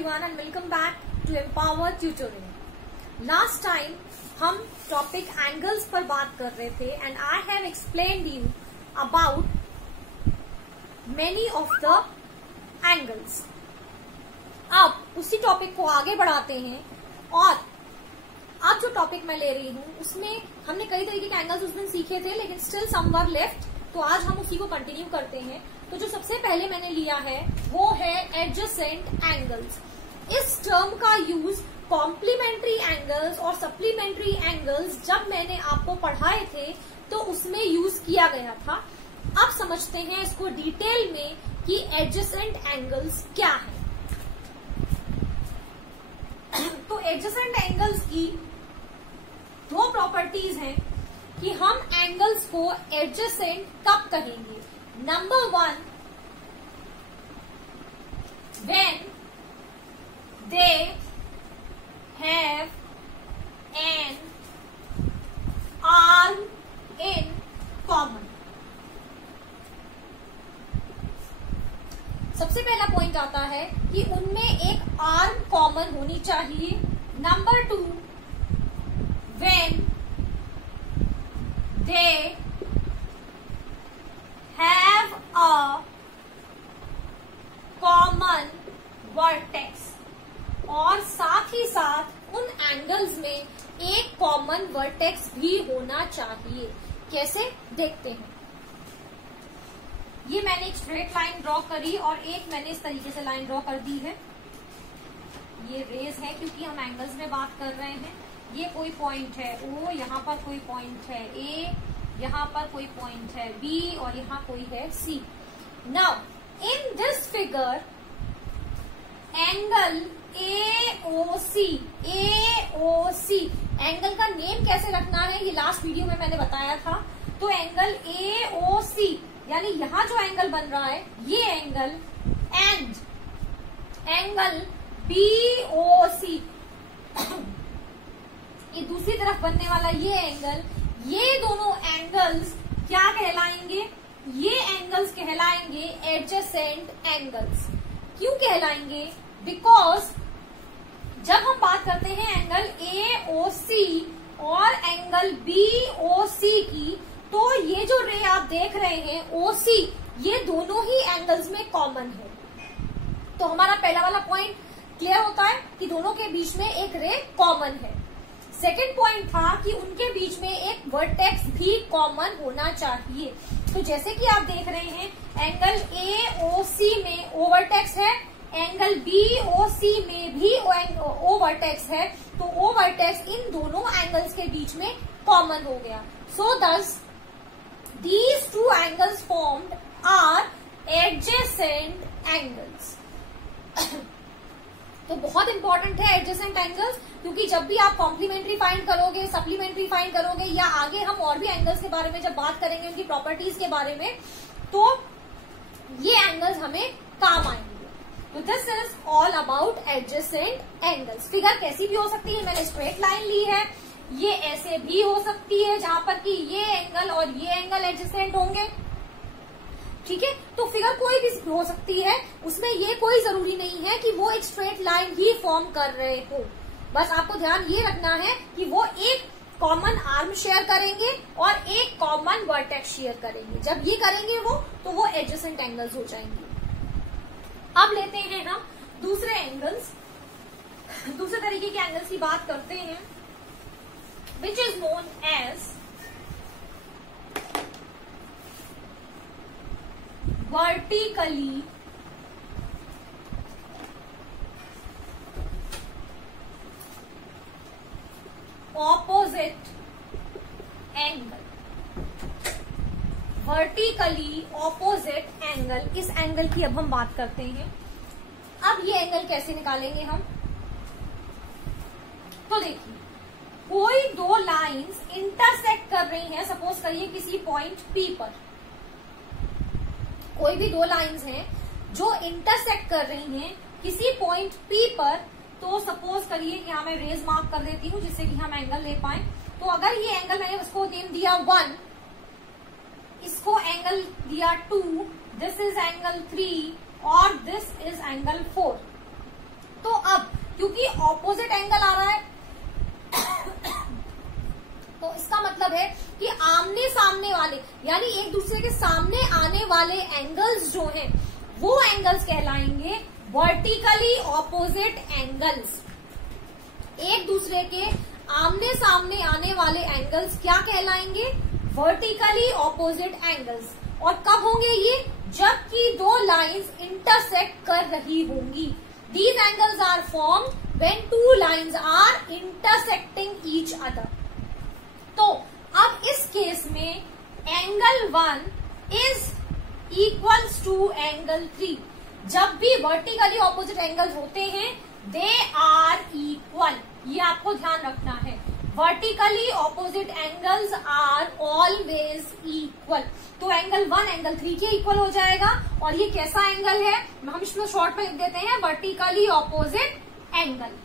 everyone and welcome back to Empower Tutoring. Last time हम topic angles पर बात कर रहे थे and I have explained you about many of the angles. अब उसी टॉपिक को आगे बढ़ाते हैं और अब जो टॉपिक मैं ले रही हूँ उसमें हमने कई तरीके के एंगल्स उस दिन सीखे थे लेकिन स्टिल सम वर लेफ्ट, तो आज हम उसी को कंटिन्यू करते हैं. तो जो सबसे पहले मैंने लिया है वो है एडजेसेंट एंगल्स. इस टर्म का यूज कॉम्प्लीमेंट्री एंगल्स और सप्लीमेंट्री एंगल्स जब मैंने आपको पढ़ाए थे तो उसमें यूज किया गया था. अब समझते हैं इसको डिटेल में कि एडजेसेंट एंगल्स क्या है. तो एडजेसेंट एंगल्स की दो प्रॉपर्टीज हैं कि हम एंगल्स को एडजेसेंट कब कहेंगे. Number one, when they have an arm in common. सबसे पहला पॉइंट आता है कि उनमें एक आर्म कॉमन होनी चाहिए. Number two, when they have a common vertex. और साथ ही साथ उन एंगल्स में एक कॉमन वर्टेक्स भी होना चाहिए. कैसे देखते हैं. ये मैंने एक स्ट्रेट लाइन ड्रॉ करी और एक मैंने इस तरीके से लाइन ड्रॉ कर दी है. ये रेज है क्योंकि हम एंगल्स में बात कर रहे हैं. ये कोई पॉइंट है O, यहाँ पर कोई पॉइंट है A, यहाँ पर कोई पॉइंट है B और यहाँ कोई है C. Now in this figure angle AOC angle का नेम कैसे रखना है ये लास्ट वीडियो में मैंने बताया था. तो एंगल AOC यानी यहाँ जो एंगल बन रहा है ये एंगल एंड एंगल BOC ये दूसरी तरफ बनने वाला ये एंगल, ये दोनों एंगल्स क्या कहलाएंगे. ये एंगल्स कहलाएंगे एडजेसेंट एंगल्स. क्यों कहलाएंगे? बिकॉज जब हम बात करते हैं एंगल AOC और एंगल BOC की, तो ये जो रे आप देख रहे हैं OC, ये दोनों ही एंगल्स में कॉमन है. तो हमारा पहला वाला पॉइंट क्लियर होता है कि दोनों के बीच में एक रे कॉमन है. सेकेंड पॉइंट था कि उनके बीच में एक वर्टेक्स भी कॉमन होना चाहिए. तो जैसे कि आप देख रहे हैं एंगल AOC में O वर्टेक्स है, एंगल BOC में भी O वर्टेक्स है. तो O वर्टेक्स इन दोनों एंगल्स के बीच में कॉमन हो गया. So thus these two angles formed are adjacent angles. तो बहुत इंपॉर्टेंट है एडजेसेंट एंगल्स, क्योंकि जब भी आप कॉम्प्लीमेंट्री फाइंड करोगे, सप्लीमेंट्री फाइंड करोगे या आगे हम और भी एंगल्स के बारे में जब बात करेंगे उनकी प्रॉपर्टीज के बारे में, तो ये एंगल्स हमें काम आएंगे. तो this is all about adjacent angles. Figure कैसी भी हो सकती है. मैंने स्ट्रेट लाइन ली है, ये ऐसे भी हो सकती है जहां पर कि ये एंगल और ये एंगल एडजेसेंट होंगे. ठीक है. तो फिगर कोई भी हो सकती है, उसमें ये कोई जरूरी नहीं है कि वो एक स्ट्रेट लाइन ही फॉर्म कर रहे हो. बस आपको ध्यान ये रखना है कि वो एक कॉमन आर्म शेयर करेंगे और एक कॉमन वर्टेक्स शेयर करेंगे. जब ये करेंगे तो वो एडजेसेंट एंगल्स हो जाएंगे. अब लेते हैं हम दूसरे एंगल्स. दूसरे तरीके के एंगल्स की बात करते हैं, which is known as vertically opposite angle. Vertically opposite angle, इस एंगल की अब हम बात करते हैं. अब ये एंगल कैसे निकालेंगे हम. तो देखिए, कोई दो लाइंस इंटरसेक्ट कर रही हैं. सपोज करिए किसी पॉइंट P पर कोई भी दो लाइंस हैं जो इंटरसेक्ट कर रही हैं किसी पॉइंट P पर. तो सपोज करिए कि यहाँ मैं रेज मार्क कर देती हूँ जिससे कि हम एंगल ले पाए. तो अगर ये एंगल मैंने उसको नेम दिया 1, इसको एंगल दिया 2, दिस इज एंगल 3 और दिस इज एंगल 4. तो अब क्योंकि ऑपोजिट एंगल आ रहा है तो इसका मतलब है कि आमने सामने वाले यानी एक दूसरे के सामने आने वाले एंगल्स जो हैं वो एंगल्स कहलाएंगे वर्टिकली ऑपोजिट एंगल्स। एक दूसरे के आमने सामने आने वाले एंगल्स क्या कहलाएंगे? Vertically opposite angles. और कब होंगे ये? जबकि दो लाइंस इंटरसेक्ट कर रही होंगी। These angles are formed when two lines are intersecting each other. तो अब इस केस में angle 1 is equals to angle 3। जब भी वर्टिकली ऑपोजिट एंगल्स होते हैं दे आर इक्वल, ये आपको ध्यान रखना है। Vertically opposite angles are always equal. तो एंगल 1 एंगल 3 के इक्वल हो जाएगा। और ये कैसा एंगल है? हम इसमें शॉर्ट में लिख देते हैं वर्टिकली ऑपोजिट एंगल।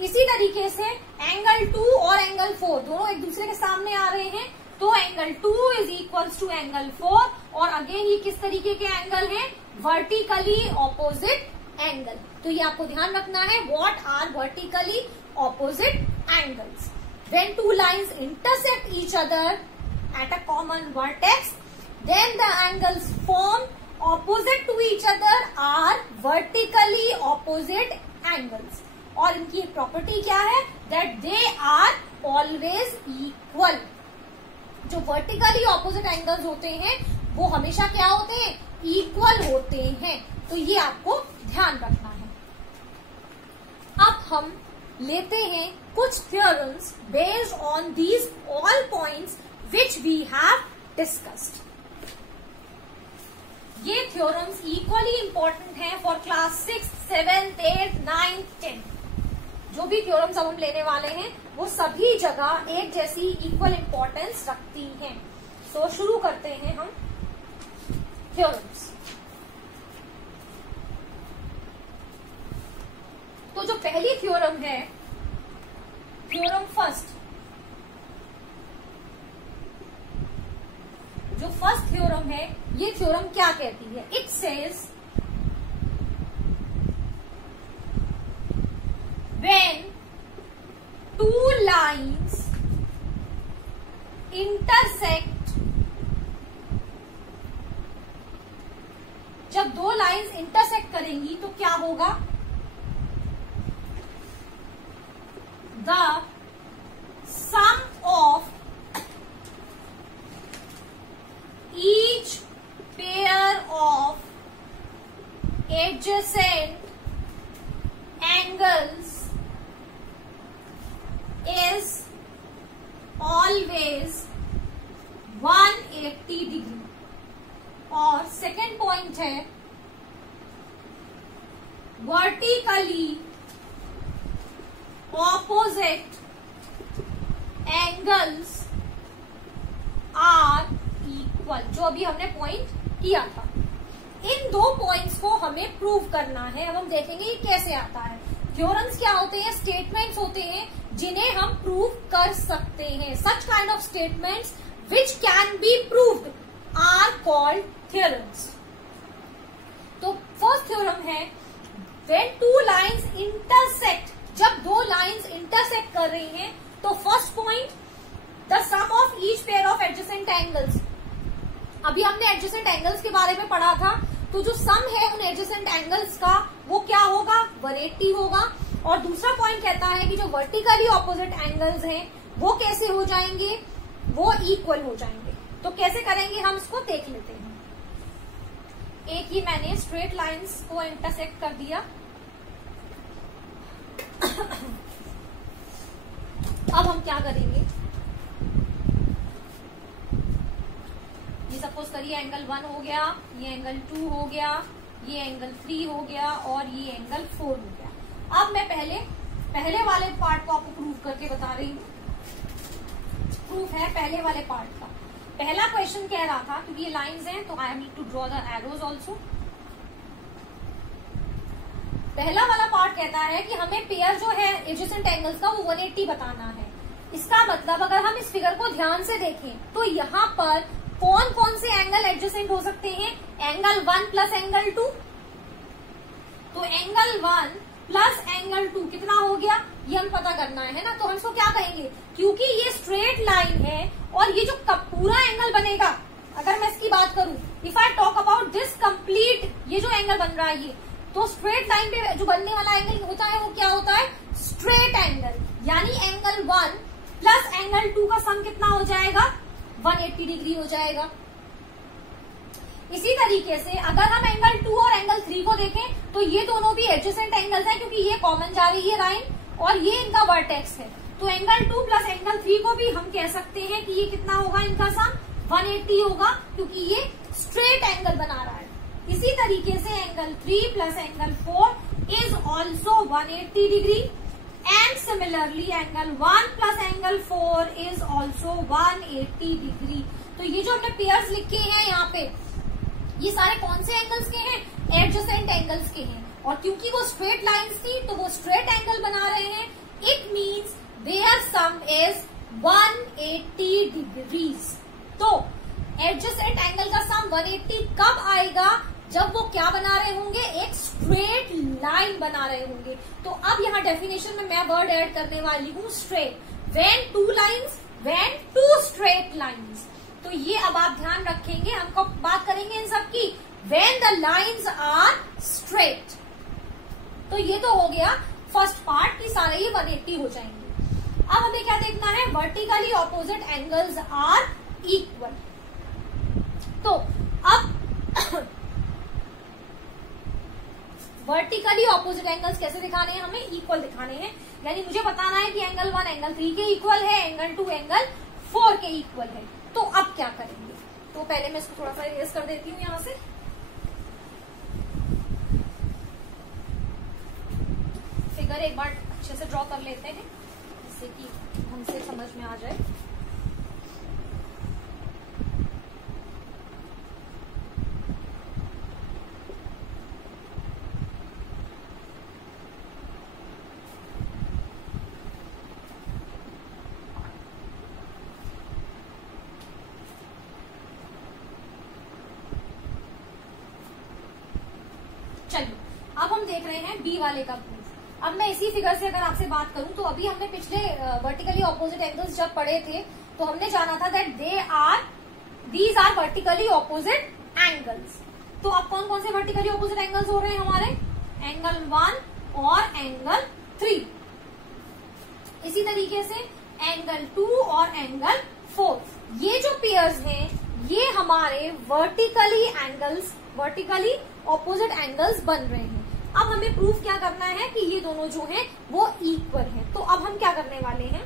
इसी तरीके से एंगल 2 और एंगल 4 दोनों एक दूसरे के सामने आ रहे हैं तो angle 2 is equals to angle 4। और अगेन ये किस तरीके के एंगल है? Vertically opposite angle. तो ये आपको ध्यान रखना है, what are vertically opposite angles. When two lines intersect each other at a common vertex then the angles form opposite to each other are vertically opposite angles. और इनकी एक प्रॉपर्टी क्या है? That they are always equal. जो vertically opposite angles होते हैं वो हमेशा क्या होते हैं? इक्वल होते हैं। तो ये आपको ध्यान रखना है। अब हम लेते हैं कुछ theorems based on these all points which we have discussed. ये थ्योरम्स इक्वली इंपॉर्टेंट हैं फॉर क्लास 6, 7, 8, 9, 10। जो भी थ्योरम्स अब हम लेने वाले हैं वो सभी जगह एक जैसी इक्वल इंपॉर्टेंस रखती हैं। तो शुरू करते हैं हम थ्योरम्स। तो जो पहली थ्योरम है, थ्योरम फर्स्ट, जो फर्स्ट थ्योरम है ये थ्योरम क्या कहती है? It says when two lines intersect, जब दो लाइंस इंटरसेक्ट करेंगी तो क्या होगा? The sum of each pair of adjacent angles is always 180 degree. और सेकेंड पॉइंट है vertically opposite angles are equal, जो अभी हमने पॉइंट किया था। इन दो पॉइंट्स को हमें प्रूव करना है। अब हम देखेंगे ये कैसे आता है। थ्योरम्स क्या होते हैं? स्टेटमेंट्स होते हैं जिन्हें हम प्रूव कर सकते हैं। Such kind of statements which can be proved are called theorems. तो फर्स्ट थ्योरम है व्हेन टू लाइंस इंटरसेक्ट, जब दो लाइंस इंटरसेक्ट कर रही हैं तो first point the sum of each pair of adjacent angles. अभी हमने एडजेसेंट एंगल्स के बारे में पढ़ा था। तो जो सम है उन एडजेसेंट एंगल्स का वो क्या होगा? 180 होगा। और दूसरा पॉइंट कहता है कि जो वर्टिकली ऑपोजिट एंगल्स हैं वो कैसे हो जाएंगे? वो इक्वल हो जाएंगे। तो कैसे करेंगे हम इसको देख लेते हैं। एक ही मैंने स्ट्रेट लाइंस को इंटरसेक्ट कर दिया। अब हम क्या करेंगे? ये सपोज करिए एंगल 1 हो गया, ये एंगल 2 हो गया, ये एंगल 3 हो गया और ये एंगल 4 हो गया। अब मैं पहले वाले पार्ट को आपको प्रूव करके बता रही हूँ। प्रूफ है पहले वाले पार्ट का। पहला क्वेश्चन कह रहा था, क्योंकि ये लाइंस हैं तो I need to draw the arrows also. पहला वाला पार्ट कहता है कि हमें पेयर जो है एडजेसेंट एंगल्स का वो 180 बताना है। इसका मतलब अगर हम इस फिगर को ध्यान से देखें तो यहाँ पर कौन कौन से एंगल एडजेसेंट हो सकते हैं? Angle 1 plus angle 2। तो एंगल 1 प्लस एंगल 2 कितना हो गया, ये हम पता करना है ना। तो हम इसको क्या कहेंगे, क्योंकि ये स्ट्रेट लाइन है और ये जो पूरा एंगल बनेगा, अगर मैं इसकी बात करूं, if I talk about this complete, ये जो एंगल बन रहा है ये, तो स्ट्रेट लाइन पे जो बनने वाला एंगल होता है वो क्या होता है, स्ट्रेट एंगल। यानी एंगल 1 प्लस एंगल 2 का सम कितना हो जाएगा, 180 डिग्री हो जाएगा। इसी तरीके से अगर हम एंगल 2 और एंगल 3 को देखें तो ये दोनों भी एडजेसेंट एंगल्स हैं, क्योंकि ये कॉमन जा रही है लाइन और ये इनका वर्टेक्स है। तो एंगल 2 प्लस एंगल 3 को भी हम कह सकते हैं कि ये कितना होगा, इनका सम 180 होगा, क्योंकि ये स्ट्रेट एंगल बना रहा है। इसी तरीके से angle 3 plus angle 4 is also 180 degree and similarly angle 1 plus angle 4 is also 180 degree. तो ये जो हमने पेयर्स लिखे हैं यहाँ पे, ये सारे कौन से एंगल्स के हैं, एडजेसेंट एंगल्स के हैं। और क्योंकि वो स्ट्रेट लाइंस थी तो वो स्ट्रेट एंगल बना रहे हैं। It means their sum is 180 degrees. तो एडजेसेंट एंगल का सम 180 कब आएगा, जब वो क्या बना रहे होंगे, एक स्ट्रेट लाइन बना रहे होंगे। तो अब यहाँ डेफिनेशन में मैं वर्ड ऐड करने वाली हूँ straight. When two lines, when two straight lines. तो ये अब आप ध्यान रखेंगे, हमको बात करेंगे इन सब की, when the lines are straight. तो ये तो हो गया फर्स्ट पार्ट कि सारे ये 180 हो जाएंगे। अब हमें क्या देखना है, vertically opposite angles are equal. तो अब वर्टिकली ऑपोजिट एंगल्स कैसे दिखाने हैं, हमें इक्वल दिखाने हैं। यानी मुझे बताना है कि एंगल 1 एंगल 3 के इक्वल है, एंगल 2 एंगल 4 के इक्वल है। तो अब क्या करेंगे, तो पहले मैं इसको थोड़ा सा इरेज कर देती हूँ यहाँ से। फिगर एक बार अच्छे से ड्रॉ कर लेते हैं जिससे कि हमसे समझ में आ जाए। चलिए अब हम देख रहे हैं बी वाले का प्रूफ। अब मैं इसी फिगर से अगर आपसे बात करूं तो अभी हमने पिछले वर्टिकली ऑपोजिट एंगल्स जब पढ़े थे तो हमने जाना था that these are vertically opposite angles. तो अब कौन कौन से वर्टिकली ऑपोजिट एंगल्स हो रहे हैं हमारे, एंगल 1 और एंगल 3। इसी तरीके से एंगल 2 और एंगल 4। ये जो पेयर्स हैं ये हमारे vertically angles, vertically opposite angles बन रहे हैं। अब हमें प्रूफ क्या करना है कि ये दोनों जो हैं वो इक्वल हैं। तो अब हम क्या करने वाले हैं,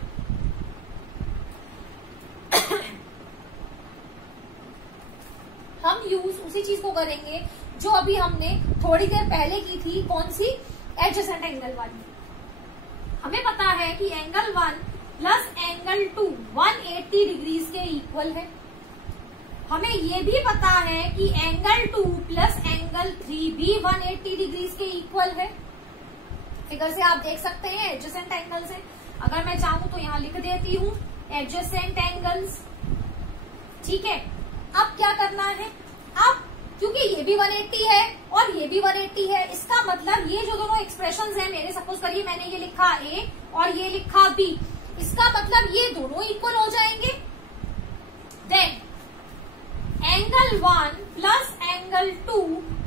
हम यूज उसी चीज को करेंगे जो अभी हमने थोड़ी देर पहले की थी, कौन सी, एडजेसेंट एंगल वाली। हमें पता है कि एंगल 1 प्लस एंगल 2 180 डिग्रीज के इक्वल है। हमें ये भी पता है कि एंगल 2 प्लस एंगल 3 भी 180 डिग्रीज के इक्वल है। फिगर से आप देख सकते हैं एडजेसेंट एंगल्स है। अगर मैं चाहूं तो यहां लिख देती हूं एडजेसेंट एंगल्स, ठीक है। अब क्या करना है, अब क्योंकि ये भी 180 है और ये भी 180 है, इसका मतलब ये जो दोनों एक्सप्रेशंस हैं, मेरे सपोज करिए मैंने ये लिखा ए और ये लिखा बी, इसका मतलब ये दोनों इक्वल हो जाएंगे। Then angle 1 plus angle 2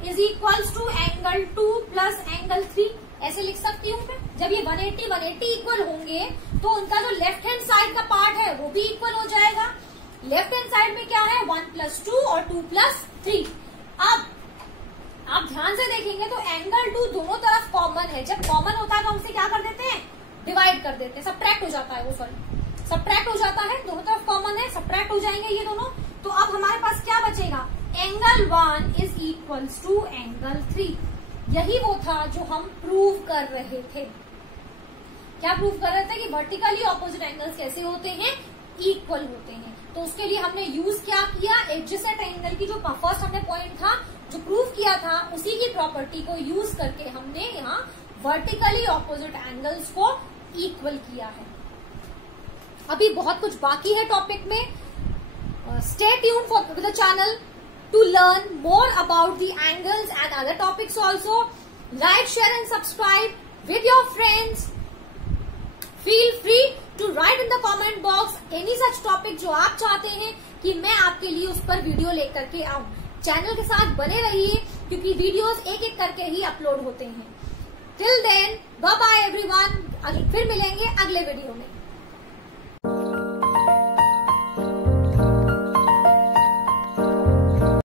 is equals to angle 2 plus angle 3, ऐसे लिख सकती हूँ मैं। जब ये 180 इक्वल होंगे तो उनका जो लेफ्ट हैंड साइड का पार्ट है वो भी इक्वल हो जाएगा। लेफ्ट हैंड साइड में क्या है, 1 प्लस 2 और 2 प्लस 3। अब आप ध्यान से देखेंगे तो एंगल 2 दोनों तरफ कॉमन है। जब कॉमन होता है तो हमसे क्या कर देते हैं, डिवाइड कर देते हैं, सब्ट्रैक्ट हो जाता है, वो सॉरी सब्ट्रैक्ट हो जाता है, दोनों तरफ कॉमन है, सब्ट्रैक्ट हो जाएंगे ये दोनों। तो अब हमारे पास क्या बचेगा, angle 1 is equals to angle 3। यही वो था जो हम प्रूव कर रहे थे। क्या प्रूव कर रहे थे कि वर्टिकली ऑपोजिट एंगल्स कैसे होते हैं, इक्वल होते हैं। तो उसके लिए हमने यूज क्या किया, एडजेसेंट एंगल की जो फर्स्ट हमने पॉइंट था जो प्रूव किया था उसी की प्रॉपर्टी को यूज करके हमने यहाँ वर्टिकली ऑपोजिट एंगल्स को इक्वल किया है। अभी बहुत कुछ बाकी है टॉपिक में। Stay tuned for the channel to learn more about the angles and other topics also. Like, share and subscribe with your friends. Feel free to write in the comment box any such topic जो आप चाहते हैं कि मैं आपके लिए उस पर वीडियो लेकर के आऊं। चैनल के साथ बने रहिए क्योंकि वीडियोस एक एक करके ही अपलोड होते हैं। Till then, bye bye everyone। फिर मिलेंगे अगले वीडियो में।